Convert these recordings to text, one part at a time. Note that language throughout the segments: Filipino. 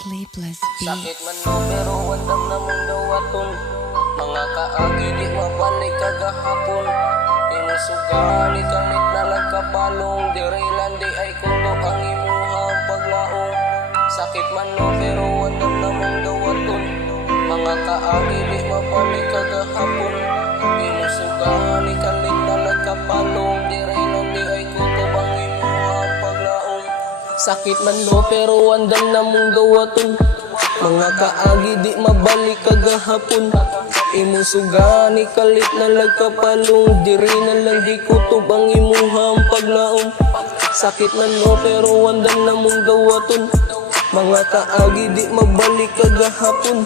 Sleepless Sakit beats. man no pero wandam na mong gawaton. Mga kaagi di mabalik kagahapon. Inusugan ikalit na lagkapalong. Dirilan di ay kuto ang imuhang paglaong. Sakit man no pero wandam na mong gawaton. Mga kaagi di mabalik kagahapon. Inusugan ikalit na lagkapalong. Dirilan di ay kuto ang imuhang paglaong. Sakit man no pero wandam na mong gawaton. Mga kaagi di mabalik kagahapon. Imusugani kalit na lagkapalong. Diri na lang di kutob ang imuhang paglaom. Sakit man no pero wandam na mong gawaton. Mga kaagi di mabalik kagahapon.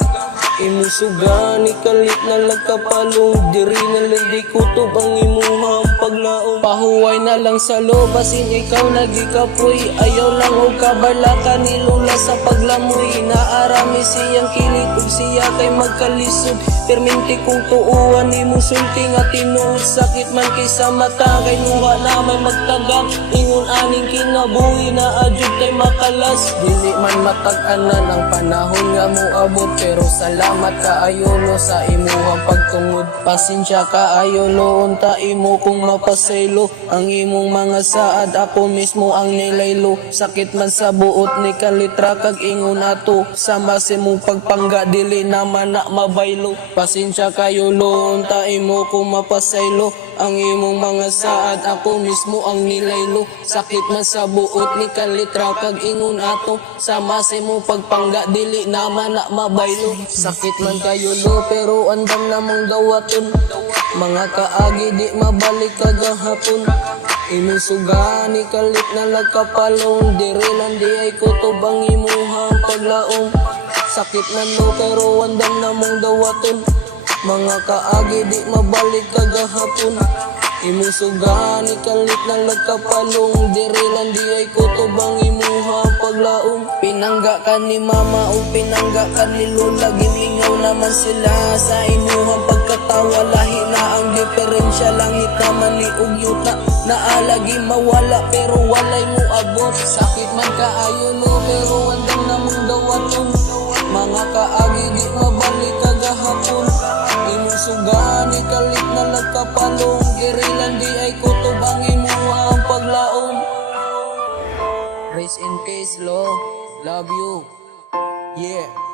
Imusugani kalit na lagkapalong. Diri na lang di kutob ang imuhang paglaom. Pahuway na lang sa lobasin ikaw nagikapoy. Ayaw lang o kabalaka ni Lola sa paglamoy. Naarami siyang kilit ug siya kay magkalisod. Perminti kong tuuan ni mo sulti nga tinuod. Sakit man kay sa mata kay nuha na may magtagak. Ingon aning kinabuhi na adyod kay makalas. Dili man matag-anan ang panahon nga mo abot. Pero salamat kaayo no sa imuhang pagtungod. Pasensya kaayo no unta imo kung mapasaylo. Ang imong mga saad ako mismo ang nilaylo. Sakit man sa buot ni kalitra kag ingon ato. Sama si mong pagpangga dili naman na mabaylo. Pasensya kayo lo unta imo kung mapasaylo. Ang imong mga saad ako mismo ang nilaylo. Sakit man sa buot ni kalitra kag ingon ato. Sama si mong pagpangga dili naman na mabaylo. Sakit man kayo lo pero andam namang gawaton. Mga kaagi di mabalik kagahapon. Imusugani kalit na lagkapalong. Diri lang di ay kutob ang imuhang paglaong. Sakit man no pero andam namang gawaton. Mga kaagi di mabalik kagahapon. Imusugani kalit na lagkapalong. Diri lang di ay kutob ang imuhang paglaong. Pinangga ka ni mama o pinangga ka ni lola. Gimingaw naman sila sa imuhang pagkatawa. Lahi na ang diferensya, langit naman ni ug yuta. Naalagi mawala pero walay mo abot. Sakit man kaayo no pero andam namang dawaton. Mga kaagi di mabalik kagahapon. Imusugani kalit na lagkapalong. Girilan di ay kutob ang imuhang paglaong. Rest in peace, Lo. Love you. Yeah.